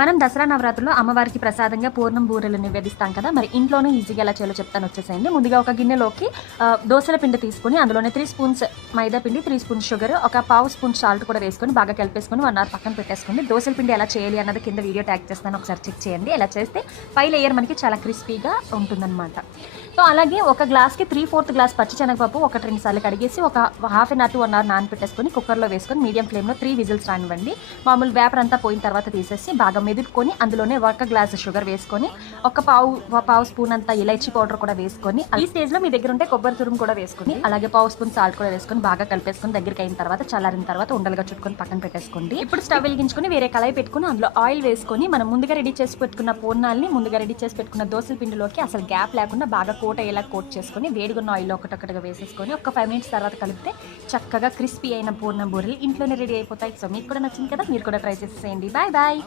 మనం దసరా నవరాత్రుల్లో అమ్మవారికి ప్రసాదంగా పూర్ణం బూరెలు నివేదిస్తాం కదా, మరి ఇంట్లోనే ఈజీగా ఎలా చేయాలో చెప్తాను, వచ్చేసేయండి. ముందుగా ఒక గిన్నెలోకి దోసల పిండి తీసుకొని అందులోనే 3 స్పూన్స్ మైదా పిండి, 3 స్పూన్స్ షుగర్, ఒక పావు స్పూన్ సాల్ట్ కూడా వేసుకొని బాగా కలిపేసుకొని 1 అవర్ పక్కన పెట్టేసుకోండి. దోసల పిండి ఎలా చేయాలి అన్నది కింద వీడియో ట్యాగ్ చేస్తాను, ఒకసారి చెక్ చేయండి. ఎలా చేస్తే పై లేయర్ మనకి చాలా క్రిస్పీగా ఉంటుందన్నమాట. సో అలాగే ఒక గ్లాస్కి 3/4 గ్లాస్ పచ్చిశనగపప్పు 1-2 సార్లు కడిగేసి ఒక half an hour to 1 hour నానపెట్టేసుకొని కుక్కర్లో వేసుకొని మీడియం ఫ్లేమ్లో 3 విజిల్స్ రానివ్వండి. మామూలు వేపర్ అంతా పోయిన తర్వాత తీసేసి బాగా మెదుపుకొని అందులోనే 1 గ్లాస్ షుగర్ వేసుకొని ఒక పావు స్పూన్ అంతా ఇలైచీ పౌడర్ కూడా వేసుకొని, ఈ స్టేజ్లో మీ దగ్గర ఉంటే కొబ్బరి తురుము కూడా వేసుకొని, అలాగే పావు స్పూన్ సాల్ట్ కూడా వేసుకొని బాగా కలిపేసుకొని దగ్గరికి అయిన తర్వాత చల్లారిన తర్వాత ఉండలుగా చుట్టుకొని పక్కన పెట్టేసుకోండి. ఇప్పుడు స్టవ్ వెలిగించుకొని వేరే కళాయి పెట్టుకుని అందులో ఆయిల్ వేసుకొని మనం ముందుగా రెడీ చేసి పెట్టుకున్న పూర్ణాలని ముందుగా రెడీ చేసి పెట్టుకున్న దోసల పిండిలోకి అసలు గ్యాప్ లేకుండా బాగా కోట్ అయ్యేలా కోట్ చేసుకొని వేడిగున్న ఆయిల్లో ఒకటొకటిగా వేసేసుకొని ఒక 5 మినిట్స్ తర్వాత కలిపితే చక్కగా క్రిస్పీ అయిన పూర్ణం బూరెలు ఇంట్లోనే రెడీ అయిపోతాయి. సో మీకు కూడా నచ్చింది కదా, మీరు కూడా ట్రై చేసేయండి. Bye bye.